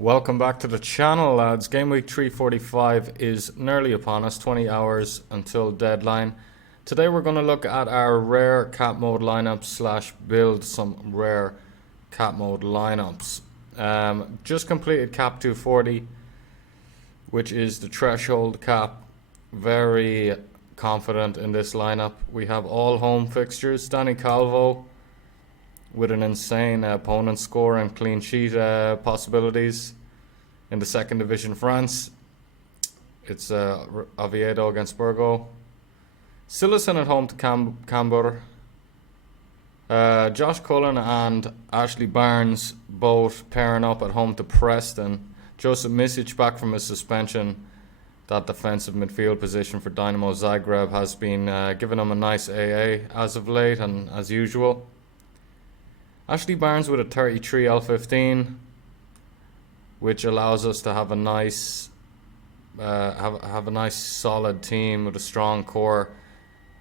Welcome back to the channel, lads. Game week 345 is nearly upon us, 20 hours until deadline. Today we're going to look at our rare cap mode lineups slash build some rare cap mode lineups. Just completed cap 240, which is the threshold cap. Very confident in this lineup. We have all home fixtures. Danny Calvo with an insane opponent score and clean sheet possibilities. In the second division France, it's Oviedo against Burgo. Sillison at home to Camber. Josh Cullen and Ashley Barnes both pairing up at home to Preston. Joseph Misic back from his suspension. That defensive midfield position for Dynamo Zagreb has been giving him a nice AA as of late and as usual. Ashley Barnes with a 33 L15, which allows us to have a nice have a nice solid team with a strong core,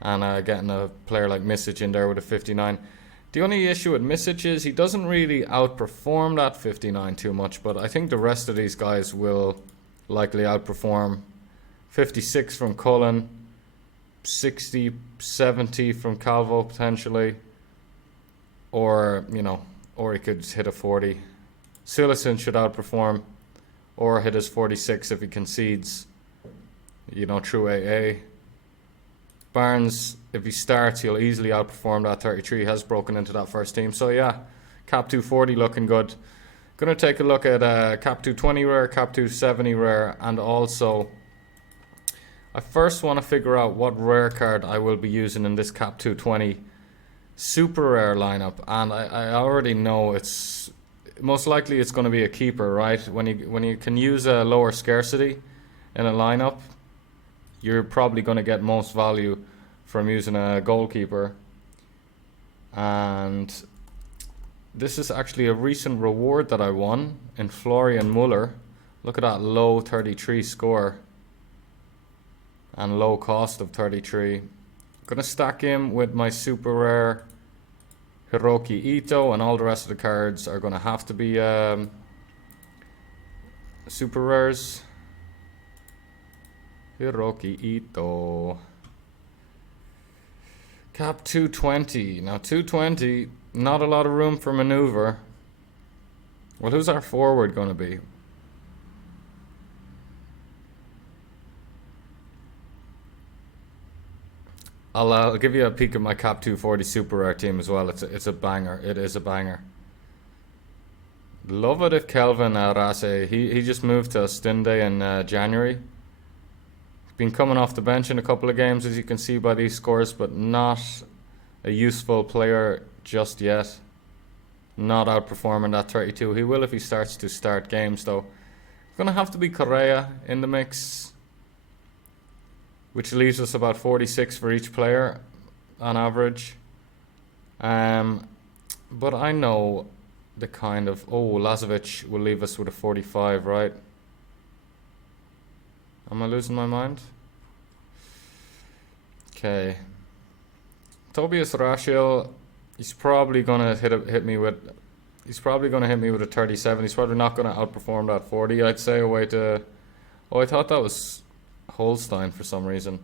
and getting a player like Misic in there with a 59. The only issue with Misic is he doesn't really outperform that 59 too much, but I think the rest of these guys will likely outperform. 56 from Cullen, 60, 70 from Calvo potentially. Or, or he could hit a 40. Sillison should outperform or hit his 46 if he concedes, through AA. Barnes, if he starts, he'll easily outperform that 33. He has broken into that first team. So, yeah, cap 240 looking good. Going to take a look at cap 220 rare, cap 270 rare, and also I first want to figure out what rare card I will be using in this cap 220 super rare lineup, and I already know it's most likely it's going to be a keeper, right? When you can use a lower scarcity in a lineup, you're probably going to get most value from using a goalkeeper. And this is actually a recent reward that I won in Florian Muller. Look at that low 33 score and low cost of 33. Gonna stack him with my super rare Hiroki Ito, and all the rest of the cards are gonna have to be super rares. Hiroki Ito. Cap 220. Now 220, not a lot of room for maneuver. Well, who's our forward gonna be? I'll give you a peek at my cap 240 super rare team as well. It's a banger. It is a banger. Love it if Kelvin Arase. He just moved to Ostende in January. He's been coming off the bench in a couple of games, as you can see by these scores, but not a useful player just yet. Not outperforming that 32. He will if he starts to start games though. Gonna have to be Correa in the mix, which leaves us about 46 for each player on average. But I know the kind of... Lazovic will leave us with a 45, right? Am I losing my mind? Okay. Tobias Rachel, he's probably gonna hit me with a 37. He's probably not gonna outperform that 40, I'd say, away to... Oh, I thought that was Holstein for some reason.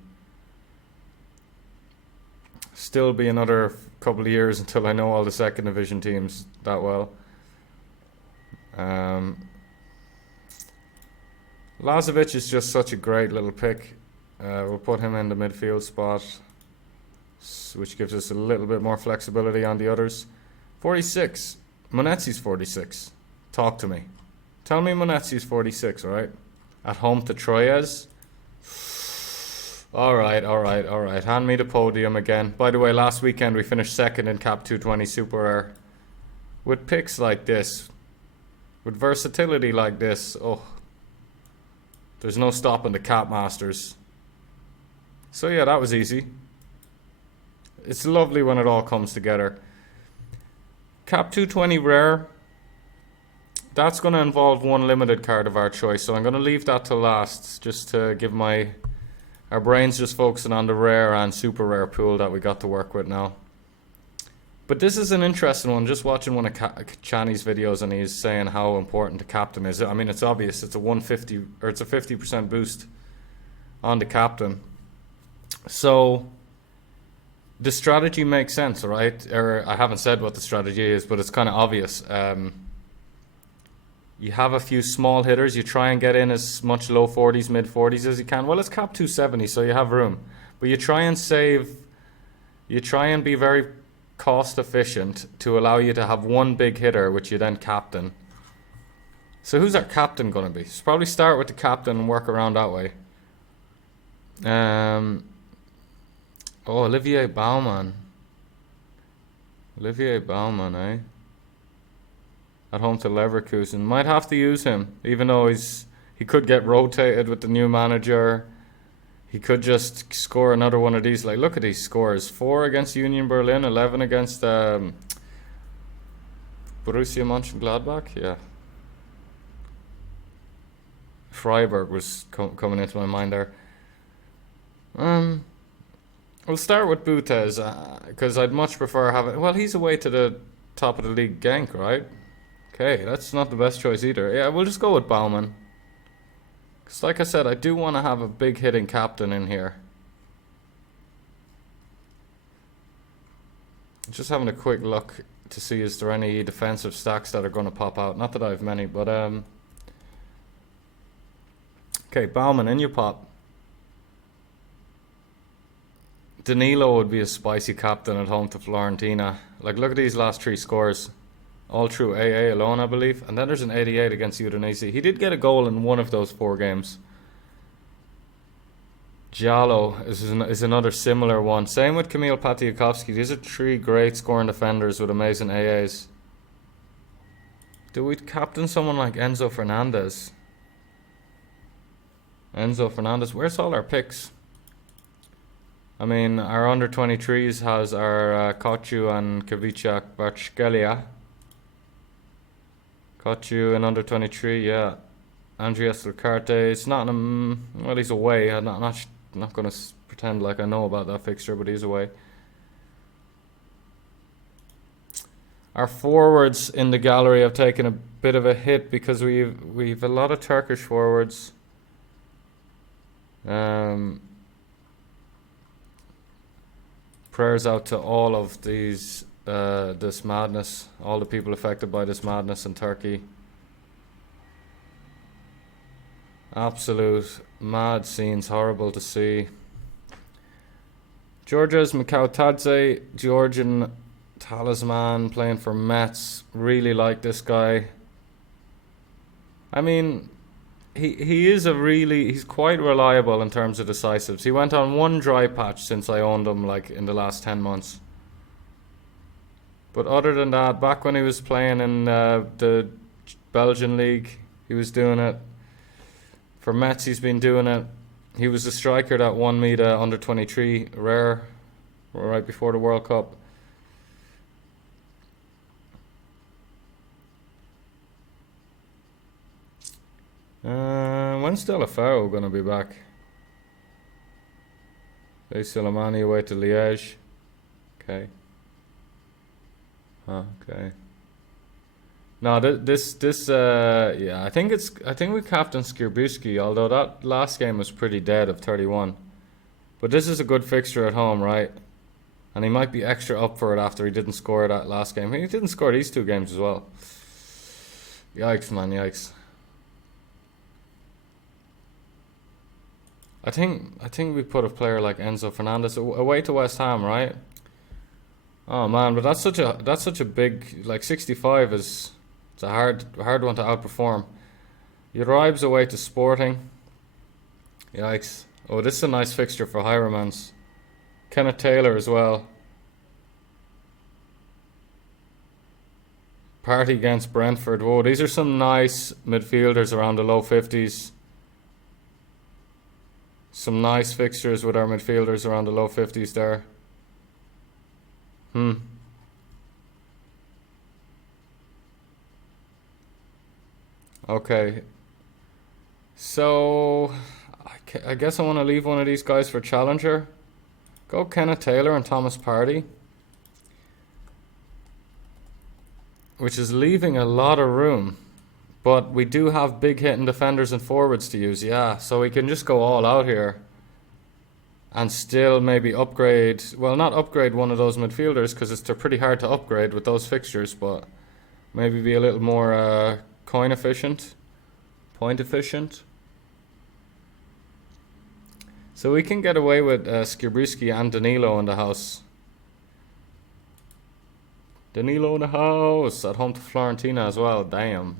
Still be another couple of years until I know all the second division teams that well. Lazovic is just such a great little pick. We'll put him in the midfield spot, which gives us a little bit more flexibility on the others. 46. Monetzi's 46. Talk to me. Tell me Monetzi's 46, alright? At home to Troyes. Alright. Hand me the podium again. By the way, last weekend we finished second in cap 220 super rare. With picks like this, with versatility like this, there's no stopping the cap masters. So yeah, that was easy. It's lovely when it all comes together. Cap 220 rare, that's going to involve one limited card of our choice, so I'm going to leave that till last, just to give our brains just focusing on the rare and super rare pool that we got to work with now. But this is an interesting one. Just watching one of Chani's videos, and he's saying how important the captain is. I mean, it's obvious. It's a 150 or it's a 50% boost on the captain. So the strategy makes sense, right? Or I haven't said what the strategy is, but it's kind of obvious. You have a few small hitters. You try and get in as much low 40s, mid 40s as you can. Well, it's capped 270, so you have room. But you try and save. You try and be very cost efficient to allow you to have one big hitter, which you then captain. So who's our captain going to be? So probably start with the captain and work around that way. Olivier Baumann. Olivier Baumann, eh? At home to Leverkusen. Might have to use him, even though he could get rotated with the new manager. He could just score another one of these. Like, look at these scores. 4 against Union Berlin, 11 against Borussia Mönchengladbach. Yeah. Freiburg was coming into my mind there. We'll start with Butez, because I'd much prefer having... Well, he's away to the top of the league, Genk, right? Okay, that's not the best choice either. Yeah, we'll just go with Baumann. Because like I said, I do want to have a big hitting captain in here. Just having a quick look to see is there any defensive stacks that are going to pop out. Not that I have many, but... Okay, Baumann, in your pop. Danilo would be a spicy captain at home to Fiorentina. Like, look at these last 3 scores. All through AA alone, I believe. And then there's an 88 against Udinese. He did get a goal in one of those 4 games. Giallo is another similar one. Same with Kamil Patiakovsky. These are 3 great scoring defenders with amazing AAs. Do we captain someone like Enzo Fernandez? Enzo Fernandez. Where's all our picks? I mean, our under-23s has our Kochu and Kavica Bartschelia. Kochu in under-23, yeah. Andreas Lecarte. It's not well, he's away. I'm not going to pretend like I know about that fixture, but he's away. Our forwards in the gallery have taken a bit of a hit because we've a lot of Turkish forwards. Prayers out to all of these this madness, all the people affected by this madness in Turkey. Absolute mad scenes, horrible to see. Georgia's Mikautadze, Georgian talisman, playing for Metz. Really like this guy. I mean, he's quite reliable in terms of decisives. He went on 1 dry patch since I owned him, like in the last 10 months. But other than that, back when he was playing in the Belgian league, he was doing it. For Metz, he's been doing it. He was the striker that won me the under-23 rare right before the World Cup. When's Delafao going to be back? Soleimani away to Liège. Okay. Okay. No, yeah, I think we captained Skierbuski, although that last game was pretty dead of 31. But this is a good fixture at home, right? And he might be extra up for it after he didn't score that last game. He didn't score these 2 games as well. Yikes, man, yikes. I think we put a player like Enzo Fernandez away to West Ham, right? Oh man, but that's such a big, like 65 it's a hard one to outperform. Uribe's away to Sporting. Yikes. Oh, this is a nice fixture for Hiremans. Kenneth Taylor as well. Party against Brentford. Whoa, these are some nice midfielders around the low 50s. Some nice fixtures with our midfielders around the low 50s there. Okay. So, I guess I want to leave one of these guys for Challenger. Go Kenneth Taylor and Thomas Partey. which is leaving a lot of room. But we do have big hitting defenders and forwards to use, yeah. So we can just go all out here and still maybe upgrade, well, not upgrade one of those midfielders because they're pretty hard to upgrade with those fixtures, but maybe be a little more point efficient. So we can get away with Skibrisky and Danilo in the house. Danilo in the house at home to Florentina as well, damn.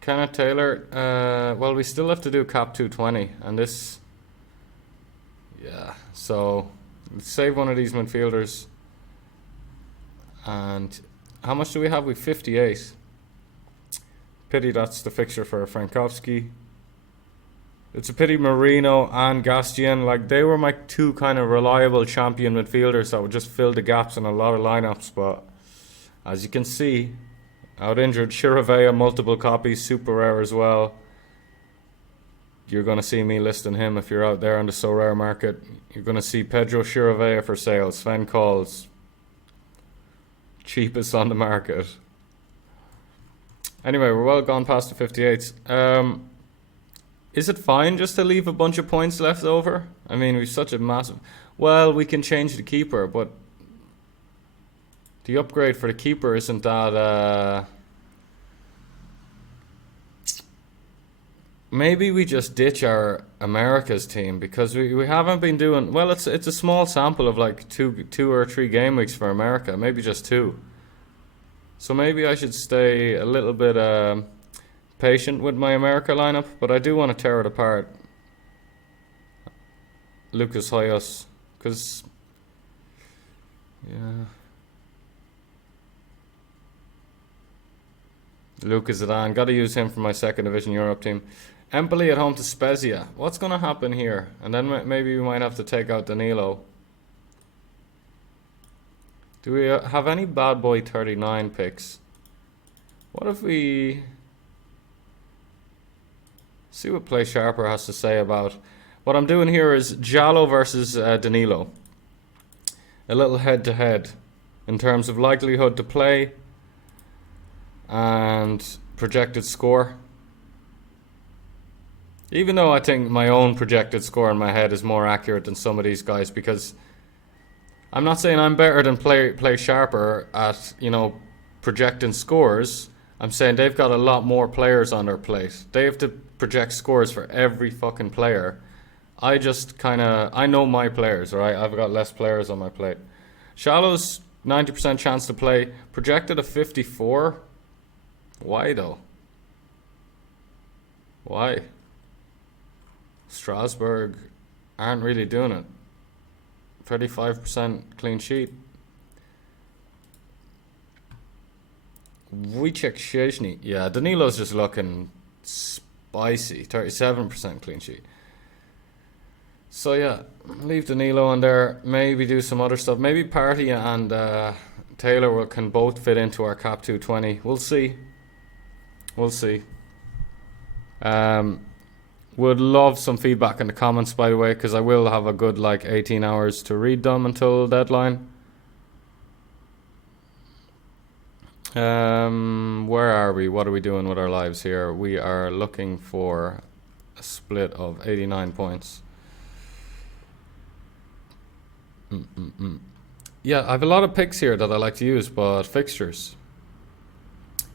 Kenneth Taylor, well, we still have to do cap 220, and this, yeah, so let's save one of these midfielders. And how much do we have? We 58. Pity that's the fixture for Frankowski. It's a pity Marino and Gastien, like they were my two kind of reliable champion midfielders that would just fill the gaps in a lot of lineups, but as you can see, out injured. Chiravea, multiple copies, super rare as well. You're going to see me listing him if you're out there on the Sorare market. You're going to see Pedro Chiravea for sale. Sven calls. Cheapest on the market. Anyway, we're well gone past the 58s. Is it fine just to leave a bunch of points left over? I mean, we've such a massive... Well, we can change the keeper, but the upgrade for the keeper isn't that... Maybe we just ditch our Americas team because we haven't been doing... Well, it's a small sample of like two or three game weeks for America. Maybe just 2. So maybe I should stay a little bit patient with my America lineup, but I do want to tear it apart. Lucas Hoyos, because... Yeah... Lucas Zidane, got to use him for my second division Europe team. Empoli at home to Spezia. What's going to happen here? And then maybe we might have to take out Danilo. Do we have any bad boy 39 picks? What if we... See what Play Sharper has to say about... What I'm doing here is Giallo versus Danilo. A little head-to-head in terms of likelihood to play and projected score. Even though I think my own projected score in my head is more accurate than some of these guys, because I'm not saying I'm better than Play Sharper at, you know, projecting scores. I'm saying they've got a lot more players on their plate. They have to project scores for every fucking player. I just kind of... I know my players, right? I've got less players on my plate. Shallow's 90% chance to play. Projected a 54. Why though? Why? Strasbourg aren't really doing it. 35% clean sheet. Wojciech Szczęsny. Yeah, Danilo's just looking spicy. 37% clean sheet. So yeah, leave Danilo in there. Maybe do some other stuff. Maybe Partey and Taylor can both fit into our cap 220. We'll see. We'll see. Would love some feedback in the comments, by the way, because I will have a good like 18 hours to read them until deadline. Where are we? What are we doing with our lives here? We are looking for a split of 89 points. Yeah, I have a lot of picks here that I like to use, but fixtures.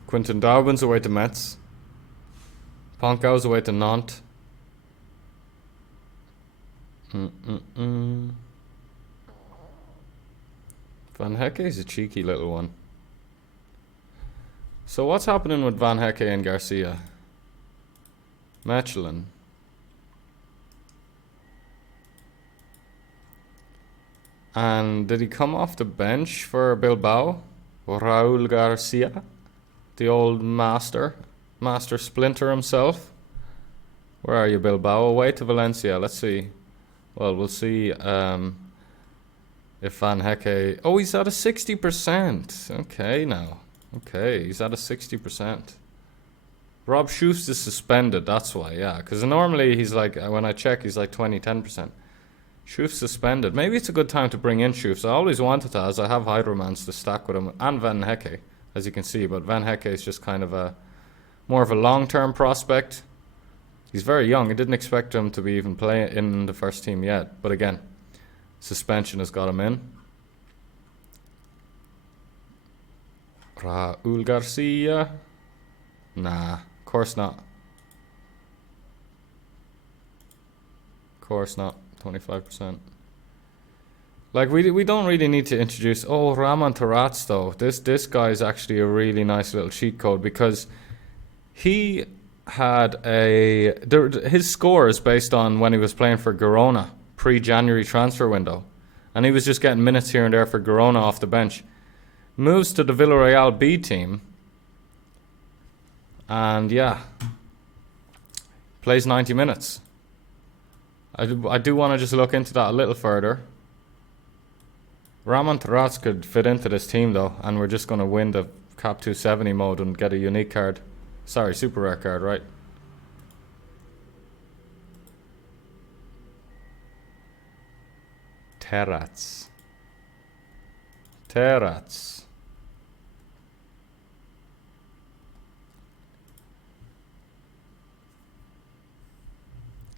Quinton Darwin's away to Metz. Ponkow's away to Nantes. Van Hecke is a cheeky little one. So what's happening with Van Hecke and Garcia? Mechelen. And did he come off the bench for Bilbao? Raul Garcia? The old master splinter himself. Where are you, Bilbao? Away to Valencia. Let's see. Well, we'll see if Van Hecke... Oh, he's at a 60%. Okay, now. Okay, he's at a 60%. Rob Schoofs is suspended, that's why, yeah. Because normally he's like, when I check, he's like 10%. Shoof suspended. Maybe it's a good time to bring in Shoofs. I always wanted to, as I have Hydromans to stack with him, and Van Hecke, as you can see. But Van Hecke is just kind of more of a long-term prospect. He's very young. I didn't expect him to be even playing in the first team yet. But again, suspension has got him in. Raul Garcia. Nah, of course not. Of course not. 25%. Like we don't really need to introduce. Oh, Raman Taratz though. This guy is actually a really nice little cheat code because he had his score is based on when he was playing for Girona pre-January transfer window, and he was just getting minutes here and there for Girona off the bench. Moves to the Villarreal B team, and yeah, plays 90 minutes. I do want to just look into that a little further. Raman Taratz could fit into this team though, and we're just going to win the Cap 270 mode and get a unique card. Sorry, super rare card, right? Taratz.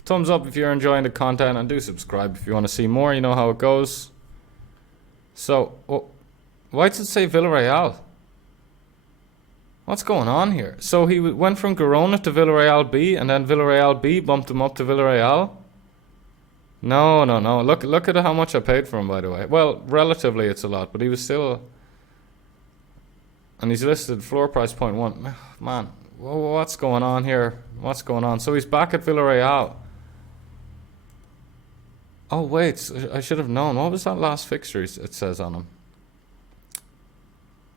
Thumbs up if you're enjoying the content, and do subscribe if you want to see more. You know how it goes. So, why does it say Villarreal? What's going on here? So he went from Girona to Villarreal B, and then Villarreal B bumped him up to Villarreal? No. Look at how much I paid for him, by the way. Well, relatively it's a lot, but he was still... And he's listed floor price 0.1. Man, what's going on here? What's going on? So he's back at Villarreal. Oh, wait, I should have known. What was that last fixture it says on him?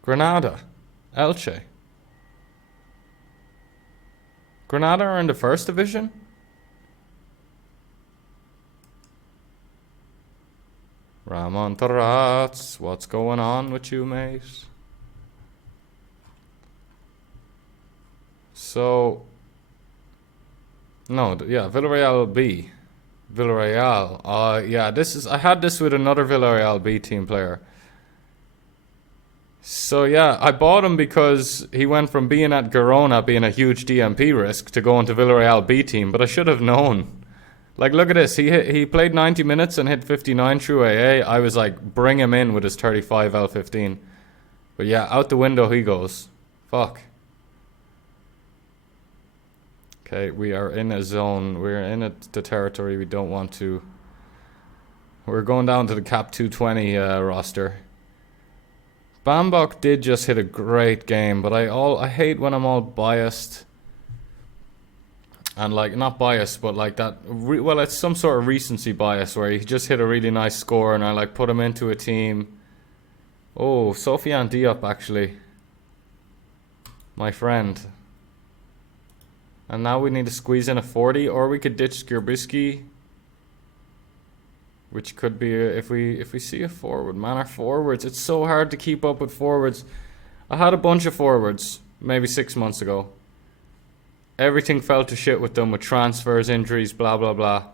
Granada. Elche. Granada are in the first division? Ramon Taratz, what's going on with you, mate? So, no, yeah, Villarreal B. Villarreal. Yeah, I had this with another Villarreal B team player. So yeah, I bought him because he went from being at Girona, being a huge DMP risk, to going to Villarreal B team, but I should have known. Like, look at this. He played 90 minutes and hit 59 through AA. I was like, bring him in with his 35 L15. But yeah, out the window he goes. Fuck. Okay, we are in a zone. We're in the territory we don't want to. We're going down to the Cap 220 roster. Bambok did just hit a great game, but I hate when I'm all biased. And like, not biased, but like that, well, it's some sort of recency bias where he just hit a really nice score and I like put him into a team. Oh, Sofiane Diop actually. My friend. And now we need to squeeze in a 40, or we could ditch Skierbiski. Which could be, if we see a forward. Man, our forwards, it's so hard to keep up with forwards. I had a bunch of forwards, maybe 6 months ago. Everything fell to shit with them, with transfers, injuries, blah, blah, blah.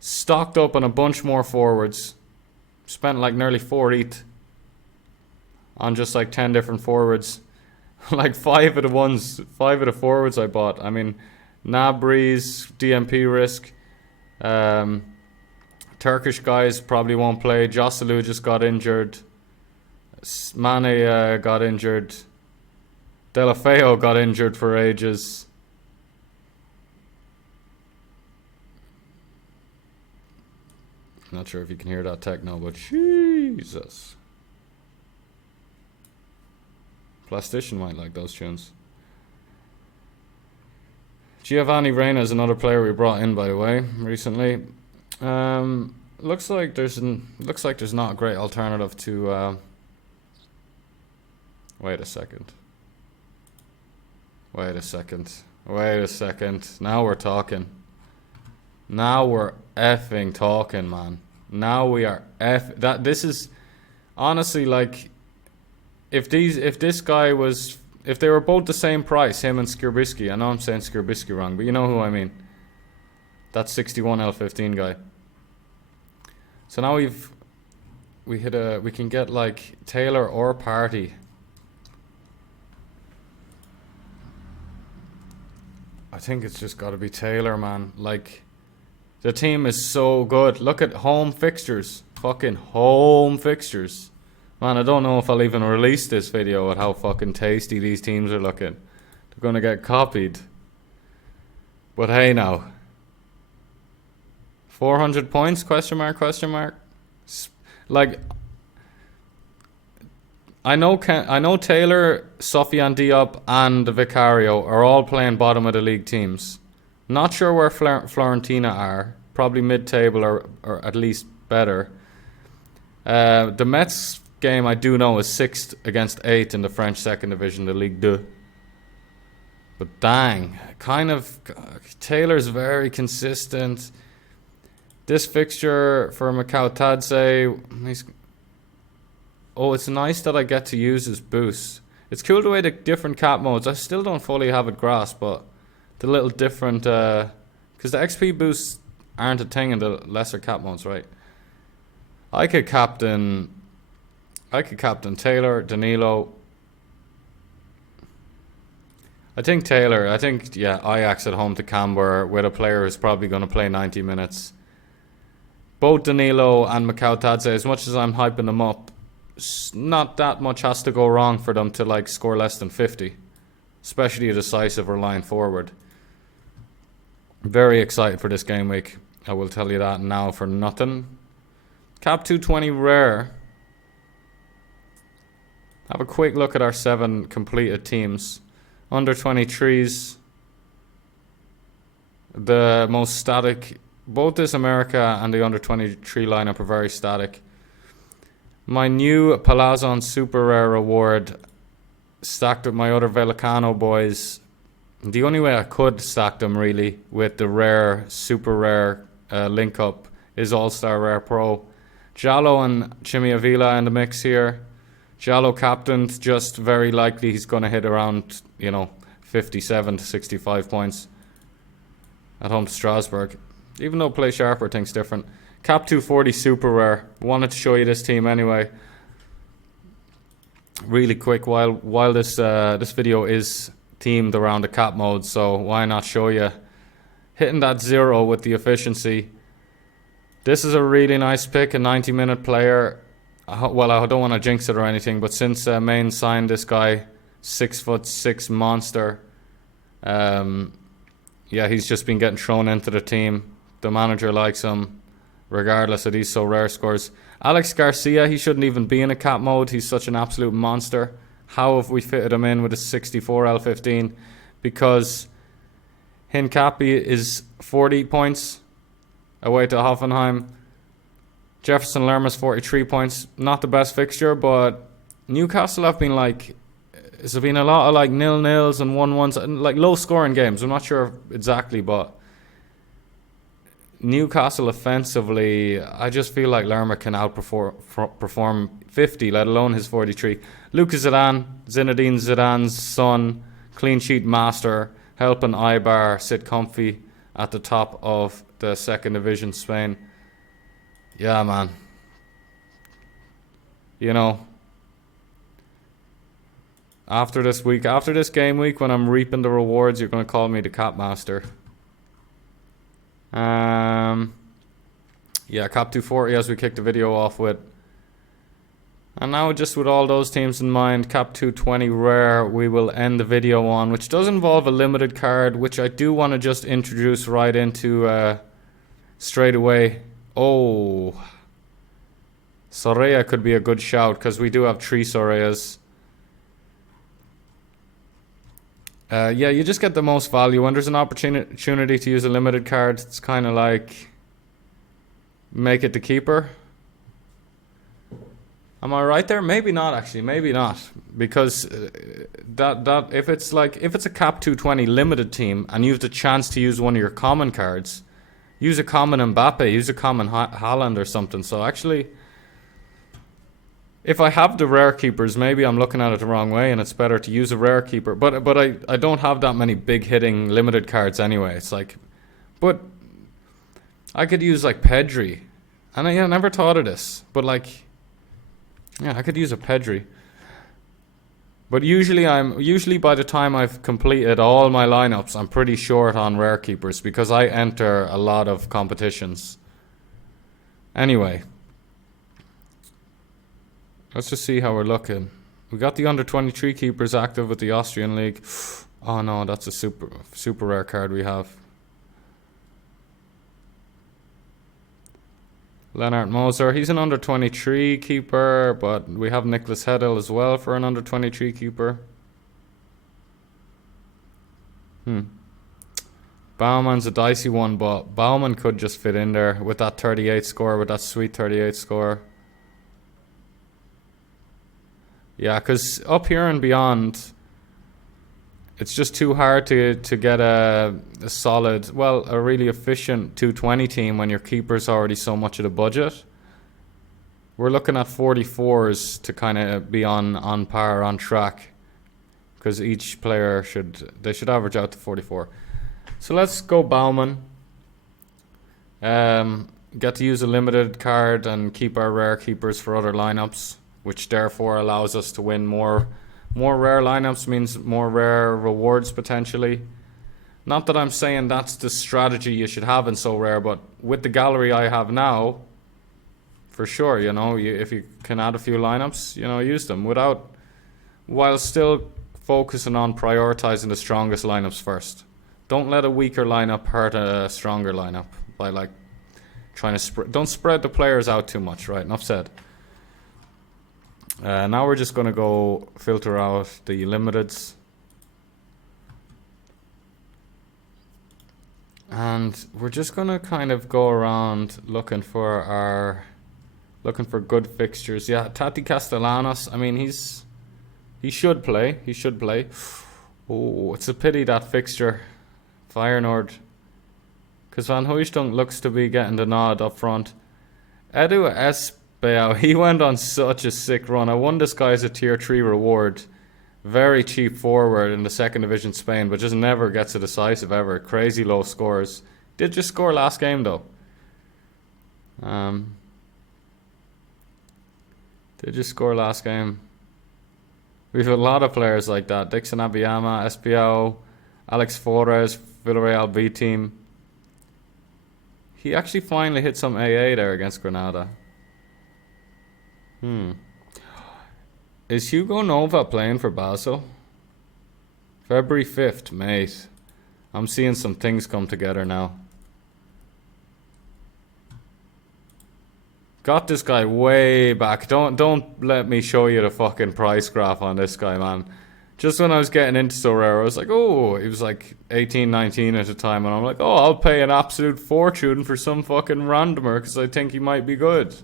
Stocked up on a bunch more forwards. Spent like nearly 4 ETH on just like 10 different forwards. Like 5 of the forwards I bought. I mean, Nabri's, DMP risk. Turkish guys probably won't play. Joselu just got injured. Mane got injured. Delafeo got injured for ages. Not sure if you can hear that techno, but Jesus. Plastician might like those tunes. Giovanni Reina is another player we brought in, by the way, recently. Looks like there's not a great alternative to. Wait a second. Now we're talking. Now we're effing talking, man. Now we are this is honestly like if they were both the same price, him and Skierbiski. I know I'm saying Skierbiski wrong, but you know who I mean. That 61 L15 guy. So now we can get like Taylor or Party. I think it's just got to be Taylor, man. Like, the team is so good. Look at home fixtures. Fucking home fixtures. Man, I don't know if I'll even release this video with how fucking tasty these teams are looking. They're gonna get copied. But hey now. 400 points? Question mark, question mark. Like, I know Taylor, Sofiane Diop, and Vicario are all playing bottom of the league teams. Not sure where Fiorentina are. Probably mid-table or at least better. The Mets game I do know is 6th against 8th in the French second division, the Ligue 2. But dang, Taylor's very consistent. This fixture for Macau Tadze, oh, it's nice that I get to use his boost. It's cool the way the different cap modes, I still don't fully have it grasped, but the little different, because the XP boosts aren't a thing in the lesser cap modes, right? I could captain Taylor, Danilo. I think Taylor, yeah, Ajax at home to Camber with a player who's probably going to play 90 minutes. Both Danilo and Macau Tadze, as much as I'm hyping them up, not that much has to go wrong for them to like score less than 50. Especially a decisive or line forward. Very excited for this game week. I will tell you that now for nothing. Cap 220 rare. Have a quick look at our 7 completed teams. Under 23s. The most static. Both this America and the under 23 lineup are very static. My new Palazon Super Rare reward stacked with my other Velicano boys. The only way I could stack them really with the rare, super rare link up is All-Star Rare Pro. Jallo and Chimi Avila in the mix here. Jallo captained, just very likely he's going to hit around, 57 to 65 points at home to Strasbourg. Even though Play Sharper thinks different. Cap 240 super rare. Wanted to show you this team anyway. Really quick while this video is themed around the cap mode, so why not show you hitting that 0 with the efficiency. This is a really nice pick, a 90-minute player. Well, I don't want to jinx it or anything, but since Maine signed this guy, 6'6" monster, yeah, he's just been getting thrown into the team. The manager likes him, regardless of these so rare scores. Alex Garcia, he shouldn't even be in a cap mode. He's such an absolute monster. How have we fitted him in with a 64 L15? Because Hincapie is 40 points away to Hoffenheim. Jefferson Lerma's 43 points. Not the best fixture, but Newcastle have been like... There's been a lot of like 0-0s and 1-1s, like low scoring games. I'm not sure exactly, but Newcastle offensively, I just feel like Lerma can outperform 50, let alone his 43. Lucas Zidane, Zinedine Zidane's son, clean sheet master, helping Ibar sit comfy at the top of the second division Spain. Yeah, man. After this game week, when I'm reaping the rewards, you're going to call me the cap master. Yeah, cap 240 as we kick the video off with. And now, just with all those teams in mind, cap 220 rare, we will end the video on, which does involve a limited card, which I do want to just introduce right into straight away. Oh, Sorare could be a good shout, because we do have 3 Sorares. Yeah, you just get the most value. When there's an opportunity to use a limited card, it's kind of like make it the keeper. Am I right there? Maybe not, actually. Maybe not, because that if it's a cap 220 limited team and you have the chance to use one of your common cards, use a common Mbappe, use a common Haaland or something. So actually, if I have the rare keepers, maybe I'm looking at it the wrong way, and it's better to use a rare keeper. But I don't have that many big hitting limited cards anyway. It's like, but I could use like Pedri, And I never thought of this, but like, yeah, I could use a Pedri. But usually by the time I've completed all my lineups, I'm pretty short on rare keepers because I enter a lot of competitions. Anyway, let's just see how we're looking. We got the under 23 keepers active with the Austrian League. Oh no, that's a super rare card we have. Lennart Moser, he's an under 23 keeper, but we have Nicholas Hedel as well for an under 23 keeper. Bauman's a dicey one, but Bauman could just fit in there with that 38 score, with that sweet 38 score. Yeah, because up here and beyond, it's just too hard to get a solid, well, a really efficient 220 team when your keeper's already so much of the budget. We're looking at 44s to kind of be on par, on track, because each player should average out to 44. So let's go Bauman. Get to use a limited card and keep our rare keepers for other lineups, which therefore allows us to win more rare lineups, means more rare rewards potentially. Not that I'm saying that's the strategy you should have in so rare, but with the gallery I have now, for sure, if you can add a few lineups, use them while still focusing on prioritizing the strongest lineups first. Don't let a weaker lineup hurt a stronger lineup by like trying to don't spread the players out too much, right? Enough said. Now we're just going to go filter out the limiteds. And we're just going to kind of go around looking for good fixtures. Yeah, Tati Castellanos, I mean, he should play. Oh, it's a pity that fixture, Feyenoord, because Van Hooijdonk looks to be getting the nod up front. Edu Espeau, he went on such a sick run. I won this guy as a tier 3 reward. Very cheap forward in the second division Spain, but just never gets a decisive ever. Crazy low scores. Did just score last game though. Did just score last game. We have a lot of players like that. Dixon Abiyama, SPO, Alex Flores, Villarreal B team. He actually finally hit some AA there against Granada. Is Hugo Nova playing for Basel? February 5th, mate. I'm seeing some things come together now. Got this guy way back. Don't let me show you the fucking price graph on this guy, man. Just when I was getting into Sorare, I was like, oh, he was like 18, 19 at the time, and I'm like, oh, I'll pay an absolute fortune for some fucking randomer because I think he might be good.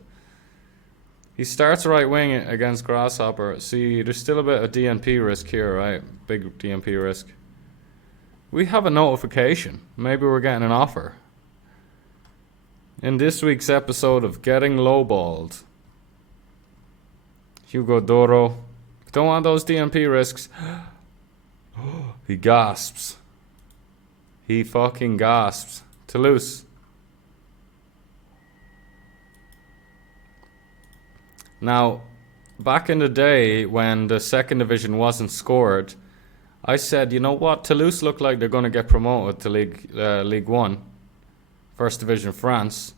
He starts right wing against Grasshopper. See, there's still a bit of DNP risk here, right? Big DNP risk. We have a notification. Maybe we're getting an offer. In this week's episode of Getting Lowballed, Hugo Doro. Don't want those DNP risks. He gasps. He fucking gasps. Toulouse. Now, back in the day when the second division wasn't scored, I said, you know what? Toulouse look like they're going to get promoted to League 1. First division France.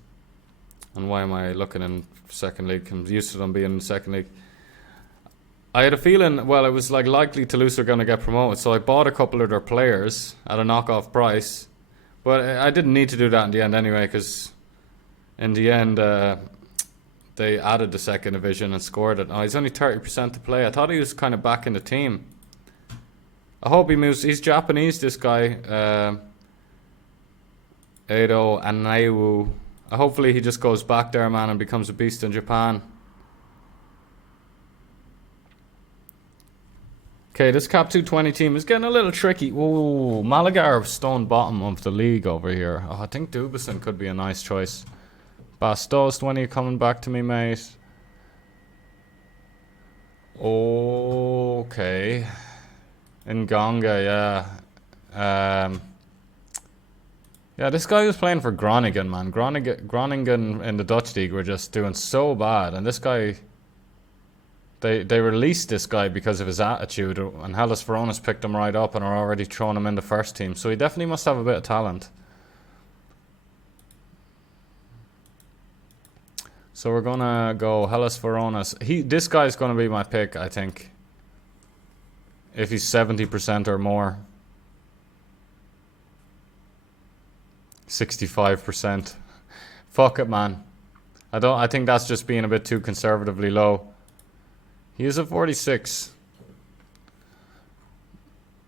And why am I looking in second league? I'm used to them being in the second league. I had a feeling, well, it was like likely Toulouse are going to get promoted, so I bought a couple of their players at a knockoff price. But I didn't need to do that in the end anyway, because in the end they added the second division and scored it. Oh, he's only 30% to play. I thought he was kind of back in the team. I hope he moves. He's Japanese, this guy. Edo Anaiwu. Hopefully he just goes back there, man, and becomes a beast in Japan. Okay, this Cap 220 team is getting a little tricky. Ooh, Malaga are stone bottom of the league over here. Oh, I think Dubison could be a nice choice. Bastos, when are you coming back to me, mate? Okay. Ngonga, yeah. Yeah, this guy was playing for Groningen, man. Groningen in the Dutch league were just doing so bad, and this guy, they released this guy because of his attitude, and Hellas Verona's picked him right up and are already throwing him in the first team. So he definitely must have a bit of talent. So we're gonna go Hellas Verona's. This guy's gonna be my pick, I think. If he's 70% or more. 65%. Fuck it, man. I think that's just being a bit too conservatively low. He is a 46.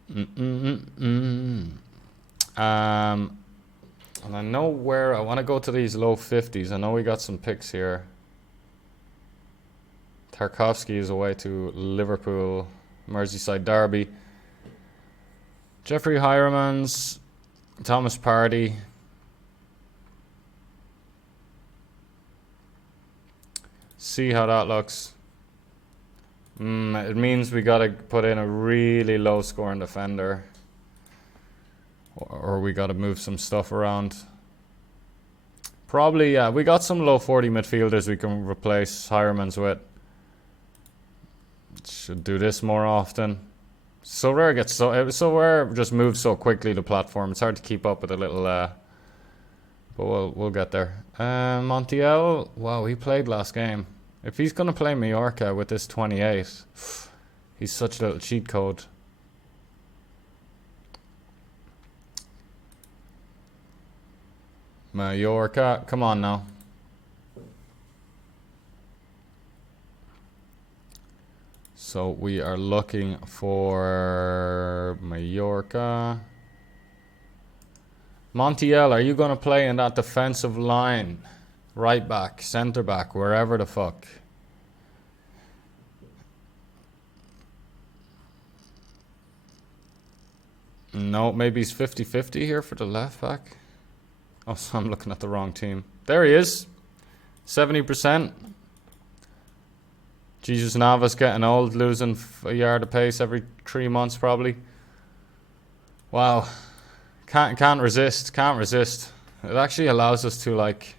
And I know where I want to go to these low 50s. I know we got some picks here. Tarkovsky is away to Liverpool, Merseyside derby. Jeffrey Hiremans, Thomas Partey. See how that looks. It means we gotta put in a really low scoring defender. Or we gotta move some stuff around. Probably, yeah, we got some low 40 midfielders we can replace Hiremans with. Should do this more often. Sorare just moves so quickly the platform. It's hard to keep up with a little, but we'll get there. Montiel, wow, he played last game. If he's gonna play Mallorca with this 28, he's such a little cheat code. Mallorca, come on now. So we are looking for Mallorca. Montiel, are you going to play in that defensive line? Right back, centre back, wherever the fuck. No, maybe he's 50-50 here for the left back. Oh, so I'm looking at the wrong team. There he is. 70%. Jesus Navas getting old, losing a yard of pace every 3 months probably. Wow. Can't resist. It actually allows us to like...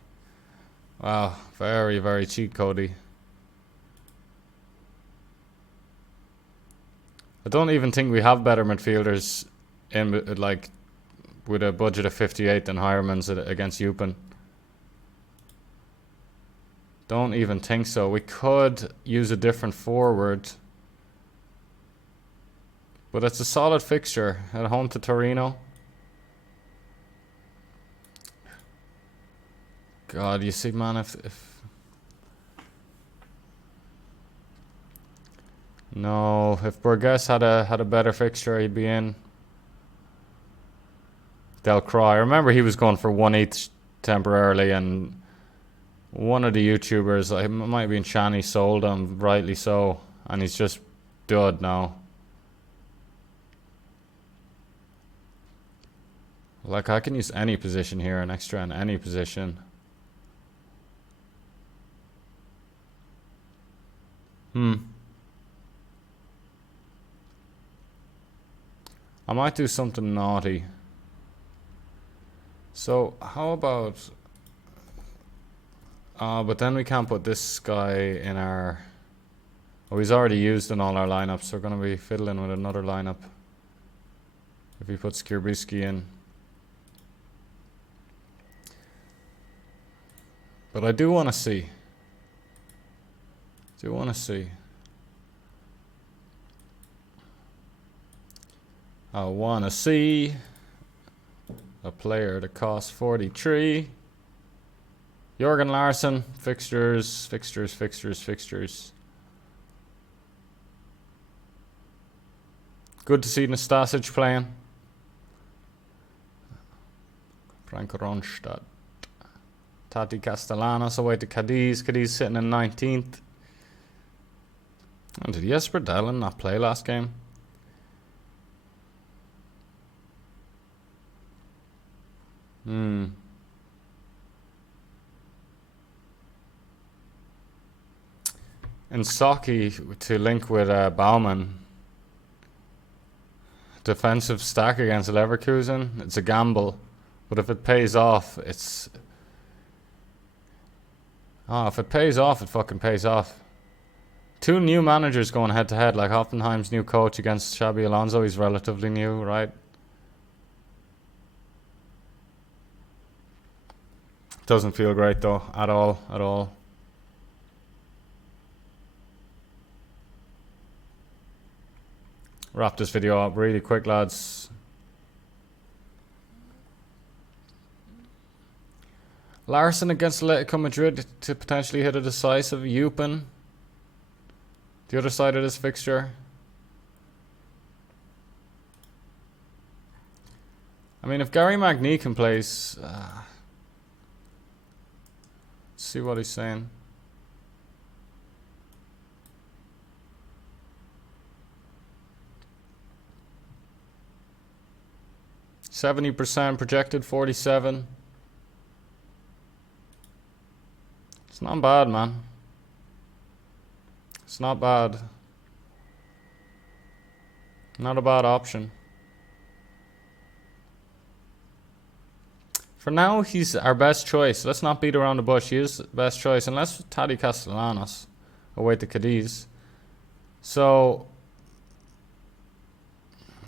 Wow, very, very cheat codey. I don't even think we have better midfielders in like with a budget of 58 than Hiremans against Eupen. Don't even think so. We could use a different forward. But it's a solid fixture at home to Torino. God, you see, man, if Burgess had a better fixture, he'd be in. Delcroix. I remember he was going for 1/8 temporarily, and one of the YouTubers, it might have been Shani, sold him, rightly so, and he's just dud now. Like, I can use any position here, an extra in any position. I might do something naughty. So, how about... but then we can't put this guy in our... Oh, he's already used in all our lineups, so we're going to be fiddling with another lineup. If we put Skierbiski in. But I do want to see. I want to see a player that costs 43. Jørgen Larsson, fixtures. Good to see Nastasic playing. Frank Ronstadt. Tati Castellanos away to Cadiz. Cadiz sitting in 19th. And did Jesper Dellen not play last game? And Saki to link with Baumann. Defensive stack against Leverkusen. It's a gamble. But if it pays off, it's... Oh, if it pays off, it fucking pays off. 2 new managers going head to head, like Hoffenheim's new coach against Xabi Alonso. He's relatively new, right? Doesn't feel great though, at all. Wrap this video up really quick, lads. Larson against Atletico Madrid to potentially hit a decisive. Eupen, the other side of this fixture. I mean, if Gary Magny can place... let's see what he's saying. %, projected 47. It's not bad, man. It's not bad. Not a bad option. For now, he's our best choice. Let's not beat around the bush. He is best choice, unless Taddy Castellanos away to Cadiz. So,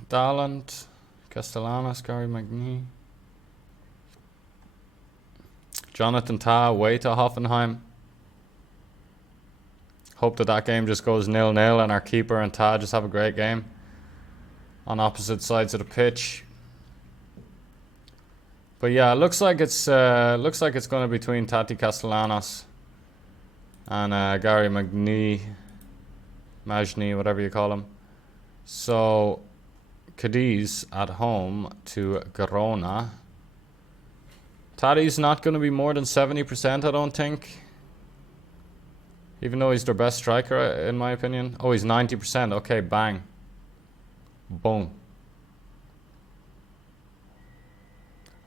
Dallant, Castellanos, Gary Magny, Jonathan Tah away to Hoffenheim. Hope that game just goes 0-0 and our keeper and Tah just have a great game on opposite sides of the pitch. But yeah, it looks like it's going to be between Tati Castellanos and Gary Magny, whatever you call him. So Cadiz at home to Girona. Tadi's not going to be more than 70%, I don't think. Even though he's their best striker, in my opinion. Oh, he's 90%. Okay, bang. Boom.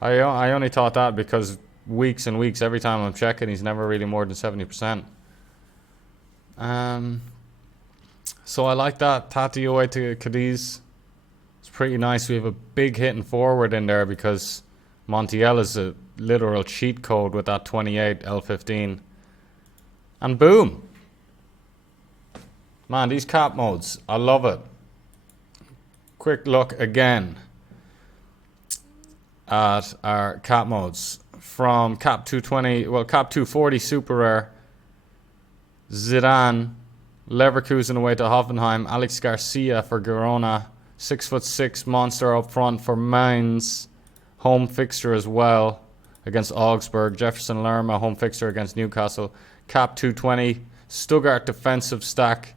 I only thought that because weeks and weeks, every time I'm checking, he's never really more than 70%. So I like that. Tati away to Cadiz. It's pretty nice. We have a big hitting forward in there because Montiel is a literal cheat code with that 28 L15. And boom. Man, these cap modes, I love it. Quick look again at our cap modes. From cap 220, well, cap 240 super rare. Zidane, Leverkusen away to Hoffenheim. Alex Garcia for Girona. 6'6" monster up front for Mainz. Home fixture as well against Augsburg. Jefferson Lerma, home fixture against Newcastle. Cap 220. Stuttgart defensive stack.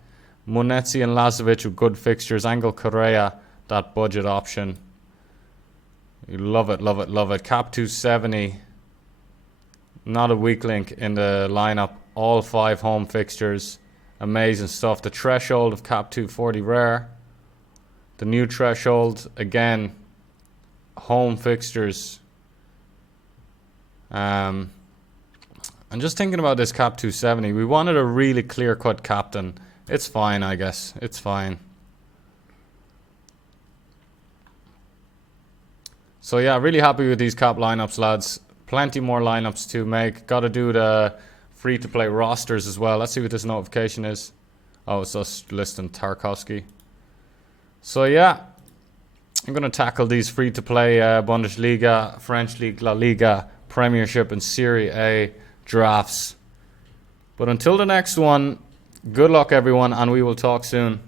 Munetzi and Lazovic with good fixtures. Angel Correa, that budget option. You love it, love it, love it. Cap 270. Not a weak link in the lineup. All 5 home fixtures. Amazing stuff. The threshold of cap 240 rare. The new threshold, again, home fixtures. And just thinking about this cap 270, we wanted a really clear-cut captain. It's fine, I guess. It's fine. So yeah, really happy with these cap lineups, lads. Plenty more lineups to make. Got to do the free-to-play rosters as well. Let's see what this notification is. Oh, it's us listing Tarkovsky. So yeah, I'm going to tackle these free-to-play Bundesliga, French League, La Liga, Premiership and Serie A drafts. But until the next one, good luck everyone, and we will talk soon.